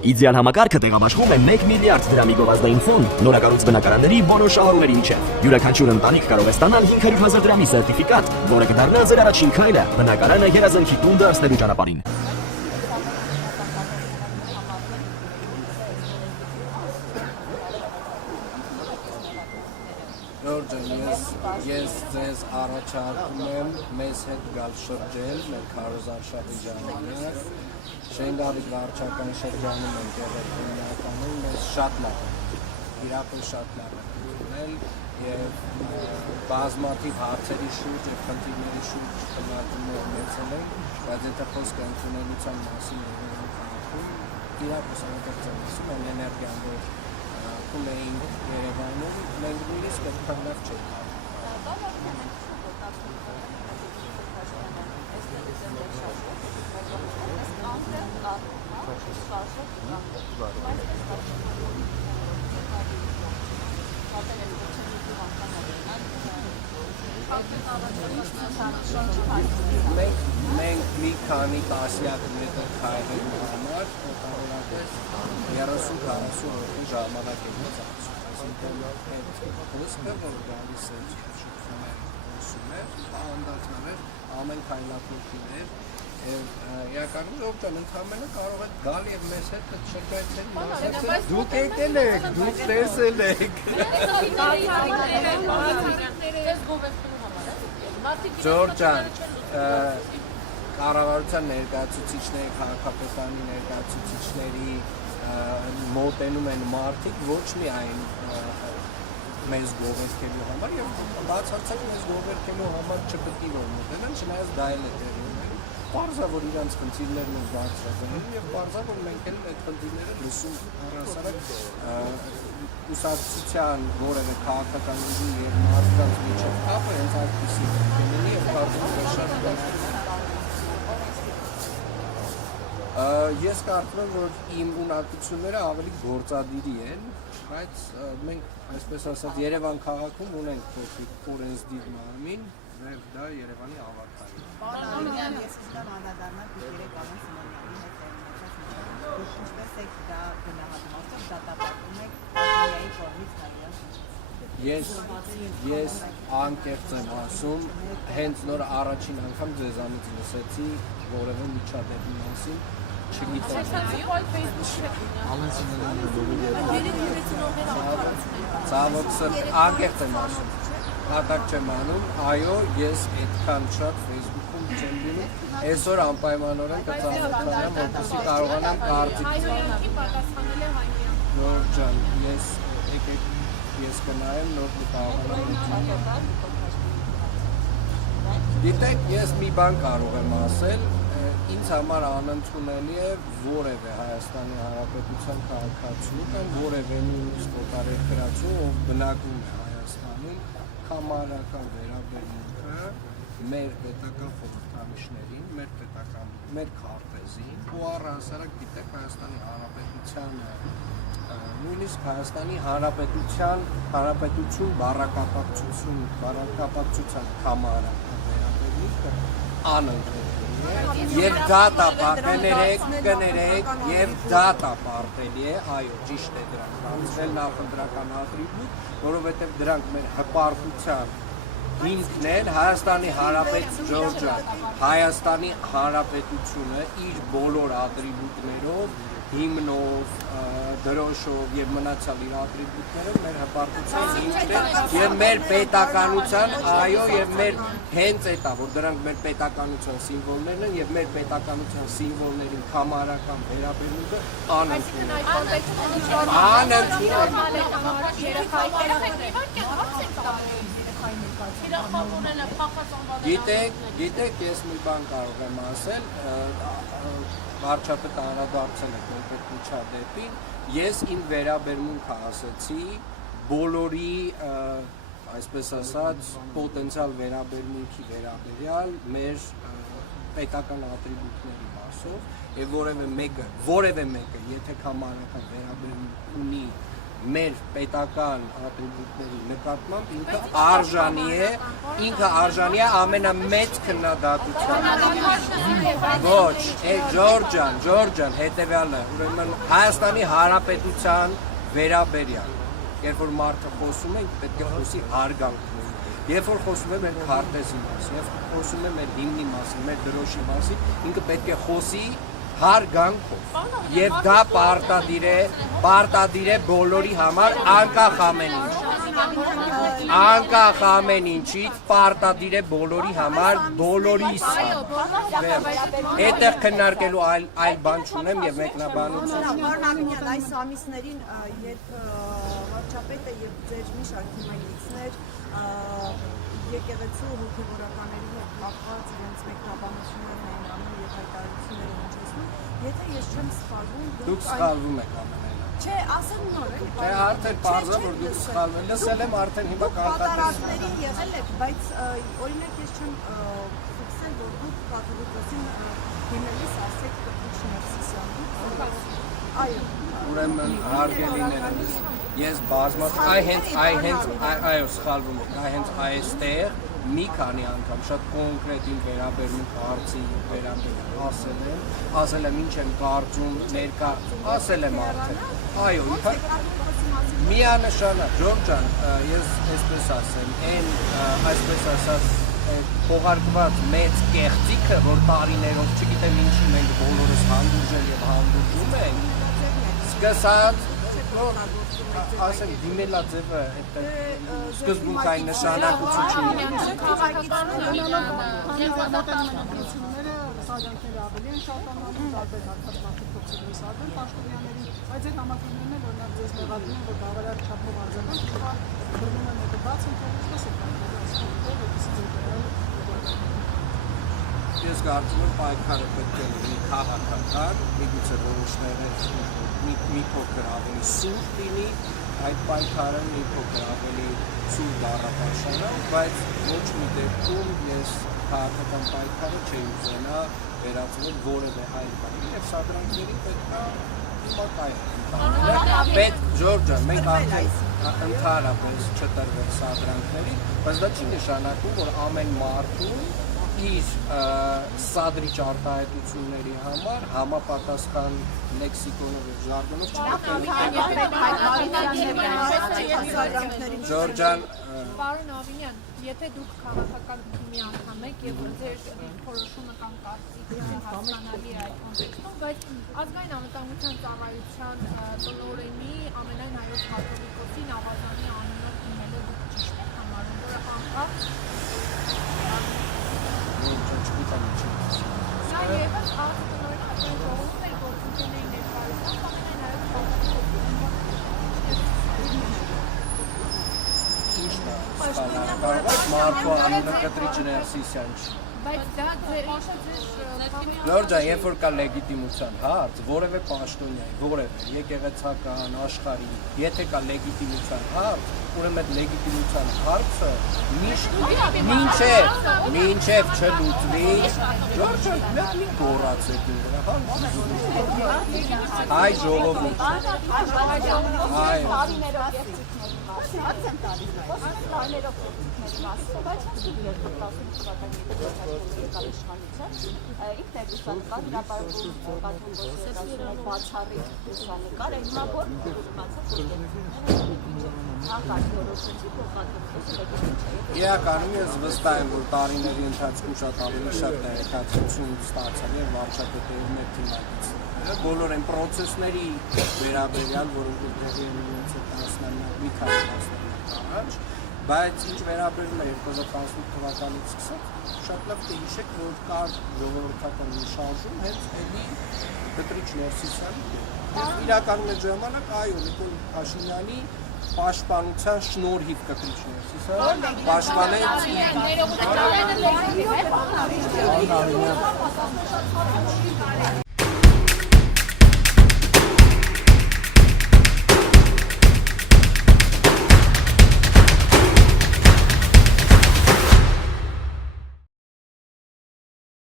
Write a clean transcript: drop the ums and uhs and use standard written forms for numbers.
Իդեալ համակարգը տեղաբաշխում է 1 միլիարդ դրամի գովազդային ֆոնդ նորակառույց բնակարանների բոլոր շահառուների միջև։ Յուրաքանչյուր ընտանիք կարող է ստանալ 500,000 դրամի սերտիֆիկատ, որը կդառնա ձեր առաջին քայլը բնակարանը երազանքի տուն դարձնելու ճանապարհին։ Ես ձեզ առաջարկում եմ մեզ հետ գալ շրջել մեր քարոզարշավի ժամանակ, Շենգավիթ վարչական շրջանում ենք եղել հիմնականում, մեզ շատ լավ է, իրապես շատ լավ է ունել և բազմաթիվ հարցերի շուրջ և խնդիրների շուրջ քննարկումներ ունեցել ենք, բայց եթե խոսքը ընդունելության մասին քաղաքում, իրապես անկեղծեմ այն էներգիան, որ ունեին Երևանում, մենք նույնիսկ այդքան լավ չէինք։ Մենք մի քանի տասնյակ մետր քայլելու համար մոտավորապես 30-40 րոպե ժամանակ ենք ծախսում, այսինքն այդ խոսքը, որ գալիս է շփվում է կոնսումեր, անդադարում է ամեն քայլափոխին է, իրականում Ժողովուրդ ջան, ընդհանրապես կարող եք գալ եւ մեզ հետ շրջայցել, ասել դուք եկել եք, դուք տեսել եք։ Ժողովուրդ ջան, կառավարության ներկայացուցիչների, քաղաքապետարանի ներկայացուցիչների մոտենում են մարդիկ ոչ միայն մեզ գովերքելու համար եւ բացարձակ մեզ գովերքելու համար չպետք է որ մոտենան, չնայած դա էլ է տեղի ունենում։ Պարզա որ իրանց խնդիրներն են բարձրացնում եւ պարզա որ մենք էլ այդ խնդիրները լսում առհասարակ ուսակցության որևէ քաղաքական ուժի եւ մարդկանց միջեւ կապը հենց այդպեսի կլինի եւ կարծում եմ շատ Ես կարծում եմ, որ իմ ունակությունները ավելի գործադիրի են, բայց մենք այսպես ասած Երևան քաղաքում ունենք փոքրիկ օրենսդիր մարմին, եւ դա Երևանի ավարտային։ Պարոն ես ուզում անդրադառնալ Երեք Արոն Սիմոնյանի հետ դուք ինչպես եք դա գնահատում, դատապարտում եք Պատմիայի կողմից Ես անկեղծ եմ ասում, հենց նոր առաջին անգամ ձեզանից լսեցի որևէ միջադեպի մասին, չգիտեմ։ Ցավոք սրտի, անկեղծ եմ ասում, հատակ չեմ անում, այո, ես այդքան շատ Facebook-ում չեմ լինում, այսօր անպայմանորեն կծանոթանամ, որպեսզի կարողանամ կարծիք Ժողովուրդ ջան, ես կնայեմ նոր կարողանամ Գիտեք, ես մի բան կարող եմ ասել, ինձ համար անընդունելի է որևէ Հայաստանի Հանրապետության քաղաքացու կամ որևէ նույնիսկ օտարերկրացու, ով բնակվում է Հայաստանում, համարական վերաբերմունքը մեր պետական խորհրդանիշներին, մեր քարտեզին ու առհասարակ գիտեք Հայաստանի Հանրապետությանը նույնիսկ Հայաստանի Հանրապետություն բառակապակցության համարական վերաբերմունքը անընդունելի է եւ դատապարտելի է, այո, ճիշտ է դրանք դարձնել նախընտրական ատրիբուտ, որովհետեւ դրանք մեր հպարտության հիմքն են Հայաստանի Հանրապետությունը իր բոլոր ատրիբուտներով հիմնով, դրոշով եւ մնացյալ իր ատրիբուտներով մեր հպարտության հիմքն է եւ մեր պետականության, այո, եւ մեր հենց էտա, որ դրանք մեր պետականության սիմվոլներն են եւ մեր պետականության սիմվոլներին համարական վերաբերմունքը Գիտեք, ես մի բան կարող եմ ասել, վարչապետը անդրադարձել է կոնկրետ միջադեպին, ես իմ վերաբերմունքը ասեցի բոլորի, այսպես ասած, պոտենցիալ վերաբերմունքի վերաբերյալ մեր պետական ատրիբուտների մասով եւ որևէ մեկը, եթե համանական վերաբերմունք ունի մեր պետական ատրիբուտների նկատմամբ ինքը արժանի է ամենամեծ քննադատության։ Ոչ, Ջորջան, հետևյալը, ուրեմն Հայաստանի Հանրապետության վերաբերյալ, երբ որ մարդը խոսում է, պետք է խոսի հարգանքով։ Երբ որ խոսում է մեր քարտեզի մասին, երբ խոսում է մեր հիմնի մասին, մեր դրոշի մասին, ինքը պետք է խոսի հարգանքով։ Եվ դա պարտադիր է բոլորի համար, անկախ ամեն ինչից պարտադիր է բոլորի համար, բոլորիս։ Այդտեղ քննարկելու այլ բան չունեմ եւ մեկնաբանություն։ Պարոն Ալինյան, այս ամիսներին, երբ վարչապետը եւ ձեր մի շարք հիմնադիրներ եկեղեցու հոգեվորականների հետ կապված իրենց մեկնաբանություններն էին անում եւ հայտարարություններ են հնչեցնում, եթե ես չեմ սխալվում, Դուք սխալվում եք ամենայն։ Չէ, ասեմ նոր էլի։ Չէ, արդեն բարձր որ դուք սխալվում եք։ Լսել եմ արդեն հիմա կատարածքներին եղել եք, բայց օրինակ ես չեմ ֆիքսել, որ դուք կաթողիկոսին հիմնելիս ասեք Կտրիչ Ներսիսյանին։ Այո։ Ուրեմն հարգելիներս, ես բազմաթիվ այո սխալվում եք, հենց այստեղ մի քանի անգամ շատ կոնկրետ իմ վերաբերմունք հարցի վերաբերյալ ասել եմ ինչ եմ կարծում ներկա ասել եմ արդեն այո միանշանակ Ջորջան ես այսպես ասեմ այսպես ասած փողարկված մեծ կեղծիքը որ տարիներով չգիտեմ ինչի մենք բոլորս հանդուրժել եւ հանդուրժում ենք սկսած ասեմ դիմելաձևը այդտեղ սկզբունքային նշանակություն չունի։ Սադրանքները ավելի են շատանալու, տարբեր հարկատնակի փոքրի սադրան, պաշտոնյաների, բայց այդ համակարգներն էլ օրինակ ձեզ մեղադրում են, որ բավարար չափով արձագանք կա, բռնում են հետո բաց են թողնես եք Ես կարծում եմ պայքարը պետք է լինի քաղաքական, միգուցե որոշները մի փոքր ավելի սուր լինի, այդ պայքարը մի փոքր ավելի սուր դառնա, բայց ոչ մի դեպքում ես քաղաքական պայքարը չէի ուզենա վերածել որևէ այլ բանի եւ սադրանքների պետք է պետք Ջորջան, մենք արդեն ընդհանրապես չտրվենք սադրանքների, բայց դա չի նշանակում, որ ամեն մարդու իր սադրիչ արտահայտությունների համար համապատասխան լեքսիկոնով եւ ժարգոնով Ջորջան Պարոն Ավինյան, եթե դուք քաղաքական թիմի անդամ եք եւ ձեր որոշումը կամ կարծիքը հասկանալի է այդ կոնտեքստում, բայց ազգային անվտանգության ծառայության տնօրենի ամենայն հայոց կաթողիկոսի Նավազանի անունով իմեյլը դուք ճիշտ եք համարում, որը անկախ Նա ևս արտոնորեն արդեն ժողովում էր գործընկերների ներկայությամբ ամենայն հայոց կաթողիկոսի մարդու անունը Կտրիչ Ներսիսյան չի Բայց դա Ջորջան, երբ որ կա լեգիտիմության հարց, որևէ պաշտոնյայի, որևէ եկեղեցական, աշխարհի, եթե կա լեգիտիմության հարց, ուրեմն այդ լեգիտիմության հարցը մինչև չլուծվի, Ջորջան, մի գոռացեք դրա, հայ ժողովուրդ, Իրականում ես վստահ եմ, որ տարիների ընթացքում շատ ավելի շատ ներկայացություն ստացել եւ վարչապետը եւ մեր թիմակիցները բոլոր այն պրոցեսների վերաբերյալ, որոնք տեղի են ունեցել մի քանի տասնամյակ առաջ, բայց ինչ վերաբերում է 2018 թվականից սկսած, շատ լավ կհիշեք, որ կար ժողովրդական մի շարժում հենց էլի Կտրիչ Ներսիսյանի եւ իրականում այդ ժամանակ այո Նիկոլ Փաշինյանի պաշտպանության շնորհիվ Կտրիչ Ներսիսյանը պաշտպանեց